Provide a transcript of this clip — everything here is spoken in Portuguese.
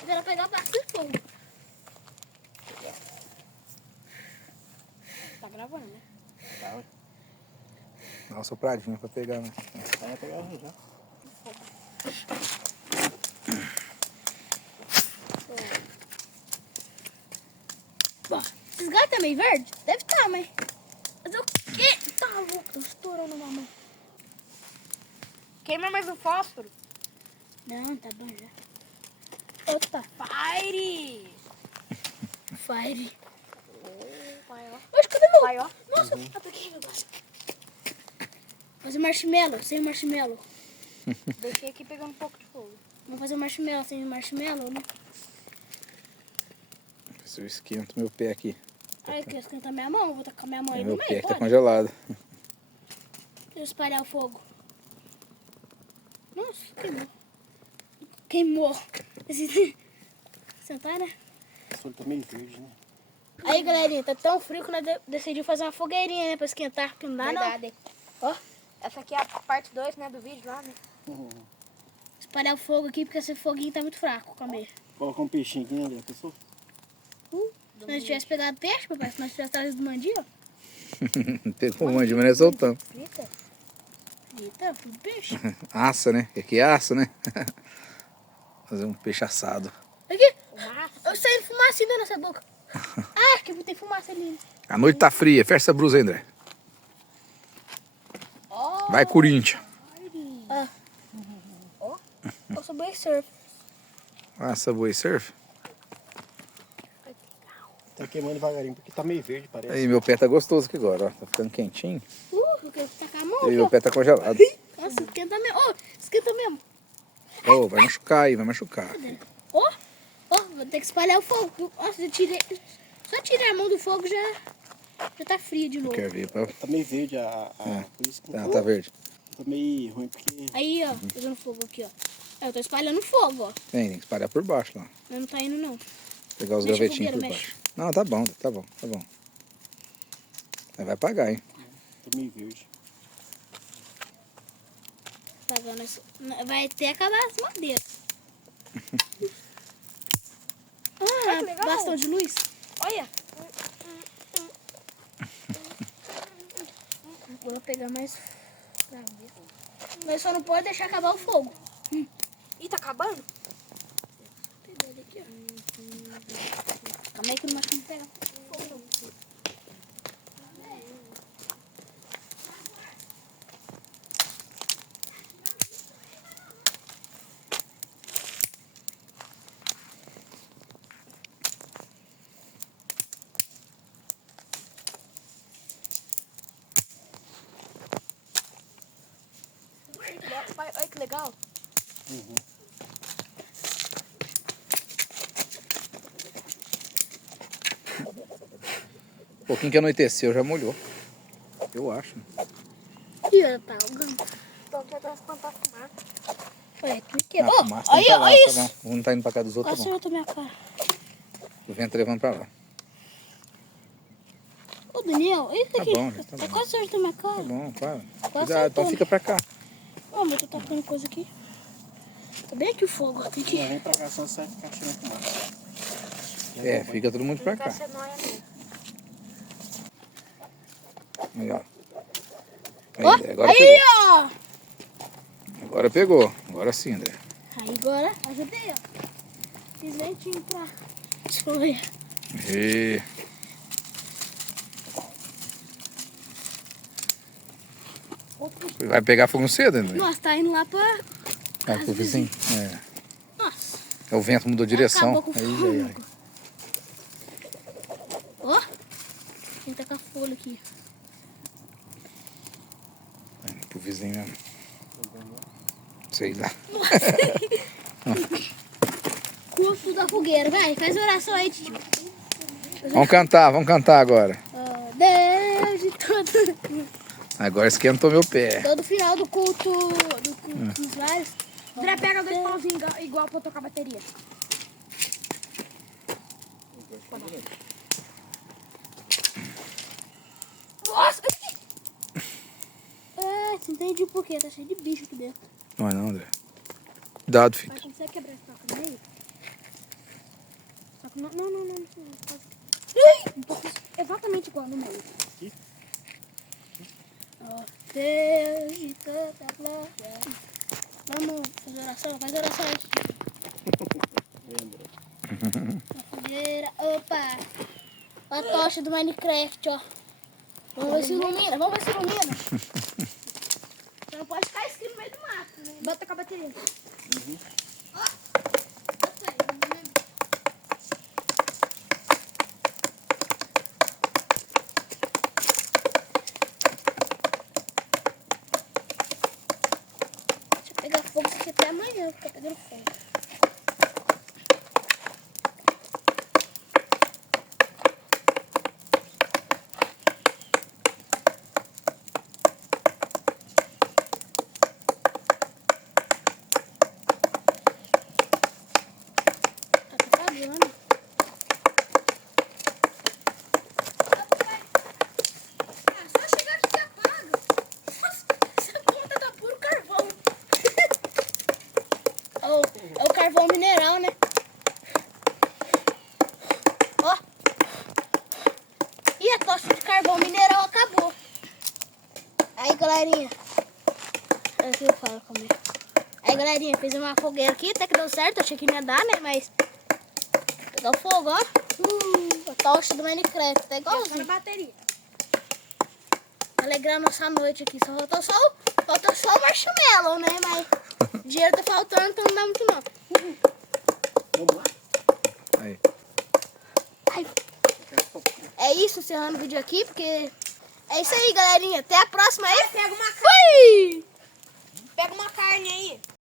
Você vai pegar bastante fogo. Tá gravando, né? Tá. Dá uma sopradinha pra pegar, né? Vai pegar já. Pô, esses gatos tá meio verde? Deve estar, mas... Fazer o quê? Tá louco, tô estourando na mão. Queima mais o fósforo. Não, tá bom já. Opa, Fire! fire. Vai, ó. Oxe, cadê meu? Vai, ó. Nossa, tá aqui, meu pai. Fazer marshmallow, sem marshmallow. Deixei aqui pegando um pouco de fogo. Vamos fazer marshmallow sem marshmallow, né? Se eu esquento meu pé aqui. Aí, quer esquentar minha mão? Eu vou tacar minha mão aí Meu no pé meio, que tá pode? congelado. Deixa eu espalhar o fogo. Nossa, queimou. Queimou. Sentar, né? O sol tá meio verde, né? Aí, galerinha, tá tão frio que nós decidimos fazer uma fogueirinha, né? Pra esquentar, porque não dá Verdade. não. Ó, Essa aqui é a parte 2, né, do vídeo lá, né? espalhar o fogo aqui, porque esse foguinho tá muito fraco, comer. Colocar um peixinho aqui, né, André? Pessoal? Se nós tivesse pegado peixe, papai, se nós tivesse trazido mandinha, ó. Pegou um monte, mas nós soltamos. Frita. Frita, tudo peixe. Assa, né? Aqui é assa, né? Fazer um peixe assado. Aqui, Fumaça. eu saí fumaça ainda nessa boca. Ah, que tem fumaça ali. A noite tá fria. Fecha essa blusa aí, André. Ó, Vai, Corinthians. ó. Ó, eu sou bem surf. Ah, Subway Surf. Tá queimando devagarinho, porque tá meio verde, parece. Aí, meu pé tá gostoso aqui agora, ó. Tá ficando quentinho. Eu quero tacar a mão E aqui, meu ó. pé tá congelado. Nossa, esquenta mesmo. Ó, esquenta mesmo. Ô, vai machucar aí, vai machucar. Ó, ó, vou ter que espalhar o fogo. Nossa, eu tirei. Só tirei a mão do fogo já tá frio de novo. Quer ver? Pra... Tá meio verde por isso que Tá verde. tá meio ruim, porque... Aí, ó, fazendo fogo aqui, ó. Aí eu tô espalhando fogo, ó. Tem que espalhar por baixo lá. Mas não tá indo, não. Pegar os Mexe a gavetinhos fogueira, por mexe. baixo. Não, tá bom, tá bom, tá bom. Aí vai apagar, hein? Tá meio verde. Pagando essa... Vai ter que acabar as madeiras. que Ah, legal. bastão de luz. Olha. Vou pegar mais pra ver. Mas só não pode deixar acabar o fogo. Ih, tá acabando? Vou pegar ele aqui, ó. Calma aí que eu não acho que não pega fogo, não. Olha que legal. Um pouquinho que anoiteceu já molhou. Eu acho. Ih, ó, tá alugando. Tô tentando espantar a fumaça. Olha, cliquei. Ah, Ó, fumaça tem aí, que tá ó, lá, olha tá isso. bom. Um não tá indo pra cá dos outros, Quase tá bom. acertou minha cara. O vento levando pra lá. Ô, Daniel, olha isso Tá aqui. bom, já tá bom. Quase acertou minha Tá cara. bom, para. Quase Cuidado, acertou. então fica pra cá. Ó, mas eu tô tacando coisa aqui. Tá bem aqui o fogo, ó. Tem que... Não, vem pra cá, senão você vai ficar tirando fumaça. É, fica todo mundo pra cá. Você não é, não. Aí, ó. Ó, Aí, agora aí, pegou. ó. Agora pegou. Agora sim, André. Aí agora, ajudei, ó. Fiz lentinho pra... Foi. E... Vai pegar fogo cedo, André? Nossa, tá indo lá pra... Vai pro vizinho. É. Nossa. É, o vento mudou de direção. Acabou com o Aí, fogo. aí, aí. Ó. Tem que tacar folha aqui. Vai pro vizinho mesmo. Sei lá. Custo da fogueira, vai. Faz oração aí, tio. Vamos cantar agora. Ó, Deus de todo... Agora esquentou meu pé. Todo final do culto dos vários. André, pega 2 pauzinhos igual pra eu tocar bateria. Nossa! É, você entende por quê? Tá cheio de bicho aqui dentro. Não é não, André. Cuidado, filho. Mas consegue quebrar essa toca no meio? Não, não, não, não. Um pouco exatamente igual no meio. Ó Deus de tanta glória. Vamos fazer oração, faz oração aí. Lembra? A fogueira, opa. A tocha do Minecraft, ó. Vamos ver se ilumina, vamos ver se ilumina. Você não pode ficar escrito no meio do mato, né? Bota com a bateria. Ó, bota aí, ilumina. Deixa eu pegar fogo, porque até amanhã eu vou ficar pegando fogo. Tá apagando. Ah, só chegar aqui que apaga. Essa ponta tá puro carvão. É o carvão mineral, né? Ó. E a tocha de carvão mineral acabou. Aí, galerinha. Aqui eu falo comigo. Aí, galerinha, fiz uma fogueira aqui, até que deu certo. Achei que não ia dar, né? Mas pegou fogo, ó. A tocha do Minecraft, tá Só na igualzinho. bateria. Alegrando nossa noite aqui. Só faltou só o marshmallow, né? Mas dinheiro tá faltando, então não dá muito não. Vamos lá? Aí. Ai. É isso, encerrando o vídeo aqui, porque... É isso aí, galerinha. Até a próxima aí. Pega uma Fui!